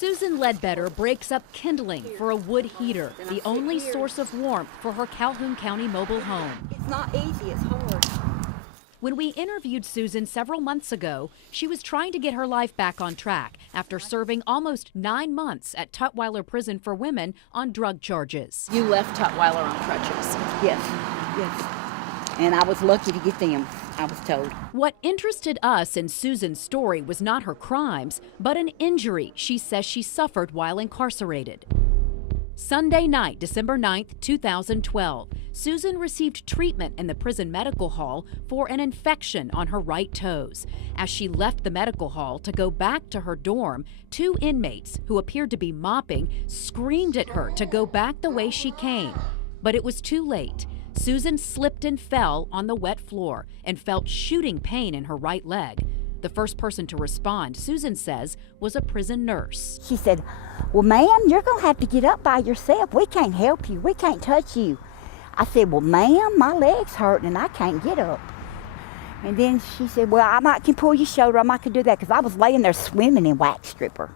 Susan Ledbetter breaks up kindling for a wood heater, the only source of warmth for her Calhoun County mobile home. It's not easy, it's hard. When we interviewed Susan several months ago, she was trying to get her life back on track after serving almost 9 months at Tutwiler Prison for women on drug charges. You left Tutwiler on crutches. Yes, yes. And I was lucky to get them, I was told. What interested us in Susan's story was not her crimes, but an injury she says she suffered while incarcerated. Sunday night, December 9th, 2012, Susan received treatment in the prison medical hall for an infection on her right toes. As she left the medical hall to go back to her dorm, 2 inmates who appeared to be mopping screamed at her to go back the way she came. But it was too late. Susan slipped and fell on the wet floor and felt shooting pain in her right leg. The first person to respond, Susan says, was a prison nurse. She said, "Well, ma'am, you're going to have to get up by yourself. We can't help you. We can't touch you." I said, "Well, ma'am, my leg's hurting and I can't get up." And then she said, "Well, I might can pull your shoulder. I might can do that," because I was laying there swimming in wax stripper.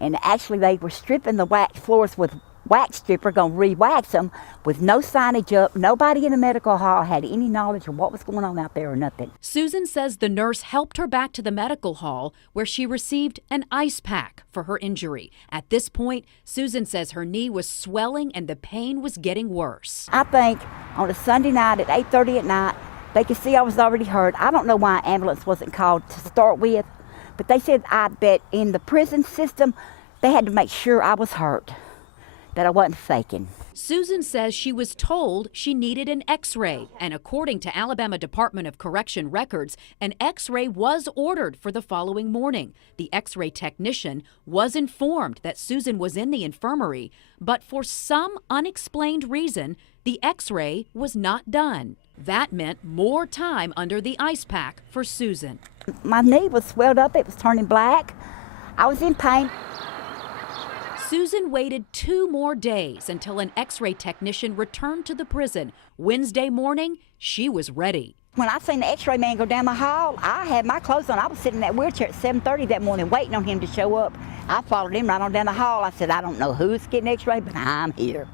And actually, they were stripping the wax floors with wax stripper, going to re-wax them with no signage up. Nobody in the medical hall had any knowledge of what was going on out there or nothing. Susan says the nurse helped her back to the medical hall where she received an ice pack for her injury. At this point, Susan says her knee was swelling and the pain was getting worse. I think on a Sunday night at 8:30 at night, they could see I was already hurt. I don't know why an ambulance wasn't called to start with, but they said that in the prison system, they had to make sure I was hurt, that I wasn't faking. Susan says she was told she needed an x-ray, and according to Alabama Department of Correction records, an x-ray was ordered for the following morning. The x-ray technician was informed that Susan was in the infirmary, but for some unexplained reason, the x-ray was not done. That meant more time under the ice pack for Susan. My knee was swelled up, it was turning black. I was in pain. Susan waited 2 more days until an x-ray technician returned to the prison. Wednesday morning, she was ready. When I seen the x-ray man go down the hall, I had my clothes on. I was sitting in that wheelchair at 7:30 that morning waiting on him to show up. I followed him right on down the hall. I said, "I don't know who's getting x-ray, but I'm here."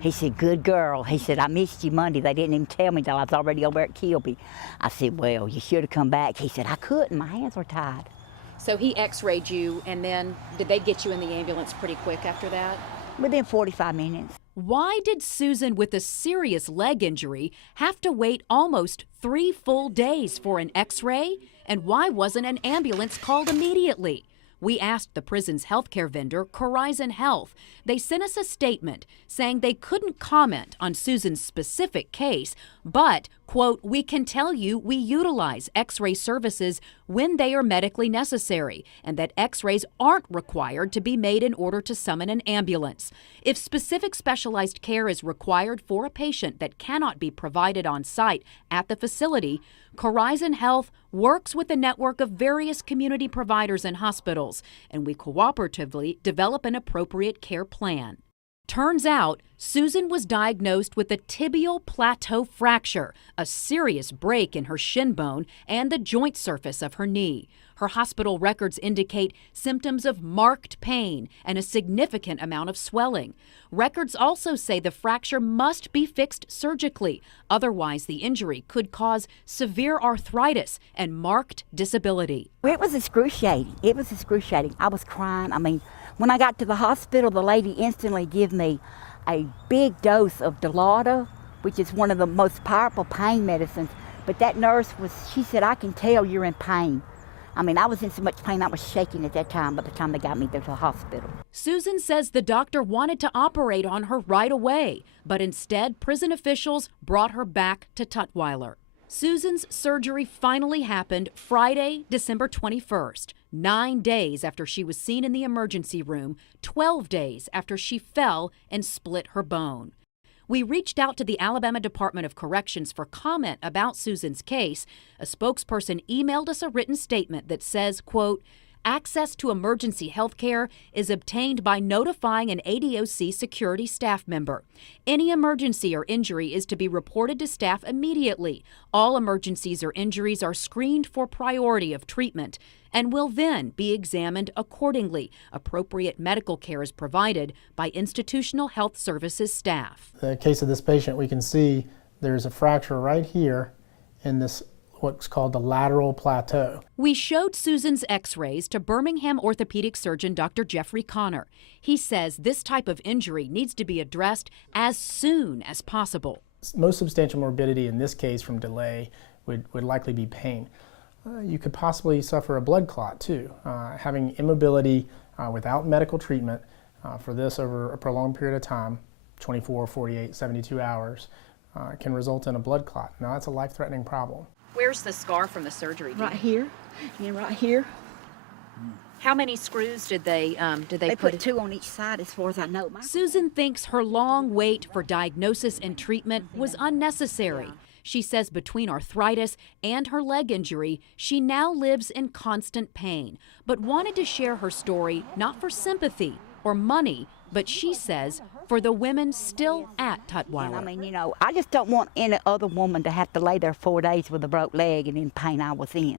He said, "Good girl." He said, "I missed you Monday. They didn't even tell me till I was already over at Kilby." I said, "Well, you should have come back." He said, "I couldn't. My hands were tied." So he x-rayed you, and then did they get you in the ambulance pretty quick after that? Within 45 minutes. Why did Susan with a serious leg injury have to wait almost 3 full days for an x-ray? And why wasn't an ambulance called immediately? We asked the prison's healthcare vendor, Horizon Health. They sent us a statement saying they couldn't comment on Susan's specific case, but, quote, "We can tell you we utilize x-ray services when they are medically necessary, and that x-rays aren't required to be made in order to summon an ambulance. If specific specialized care is required for a patient that cannot be provided on site at the facility, Horizon Health works with a network of various community providers and hospitals, and we cooperatively develop an appropriate care plan." Turns out, Susan was diagnosed with a tibial plateau fracture, a serious break in her shin bone and the joint surface of her knee. Her hospital records indicate symptoms of marked pain and a significant amount of swelling. Records also say the fracture must be fixed surgically, otherwise the injury could cause severe arthritis and marked disability. It was excruciating. It was excruciating. I was crying. I mean, when I got to the hospital, the lady instantly gave me a big dose of Dilaudid, which is one of the most powerful pain medicines. But that nurse she said, "I can tell you're in pain." I mean, I was in so much pain, I was shaking at that time by the time they got me to the hospital. Susan says the doctor wanted to operate on her right away, but instead prison officials brought her back to Tutwiler. Susan's surgery finally happened Friday, December 21st, 9 days after she was seen in the emergency room, 12 days after she fell and split her bone. We reached out to the Alabama Department of Corrections for comment about Susan's case. A spokesperson emailed us a written statement that says, quote, "Access to emergency health care is obtained by notifying an ADOC security staff member. Any emergency or injury is to be reported to staff immediately. All emergencies or injuries are screened for priority of treatment. and will then be examined accordingly. Appropriate medical care is provided by institutional health services staff. In the case of this patient, we can see there's a fracture right here in this what's called the lateral plateau. We showed Susan's x-rays to Birmingham orthopedic surgeon Dr. Jeffrey Connor. He says this type of injury needs to be addressed as soon as possible. Most substantial morbidity in this case from delay would likely be pain. You could possibly suffer a blood clot too. Having immobility without medical treatment for this over a prolonged period of time, 24, 48, 72 hours, can result in a blood clot. Now that's a life-threatening problem. Where's the scar from the surgery? Right here, and right here. How many screws did they They put 2 on each side as far as I know. Susan thinks her long wait for diagnosis and treatment was unnecessary. She says between arthritis and her leg injury, she now lives in constant pain, but wanted to share her story not for sympathy or money, but she says for the women still at Tutwiler. I mean, you know, I just don't want any other woman to have to lay there 4 days with a broke leg and in pain I was in.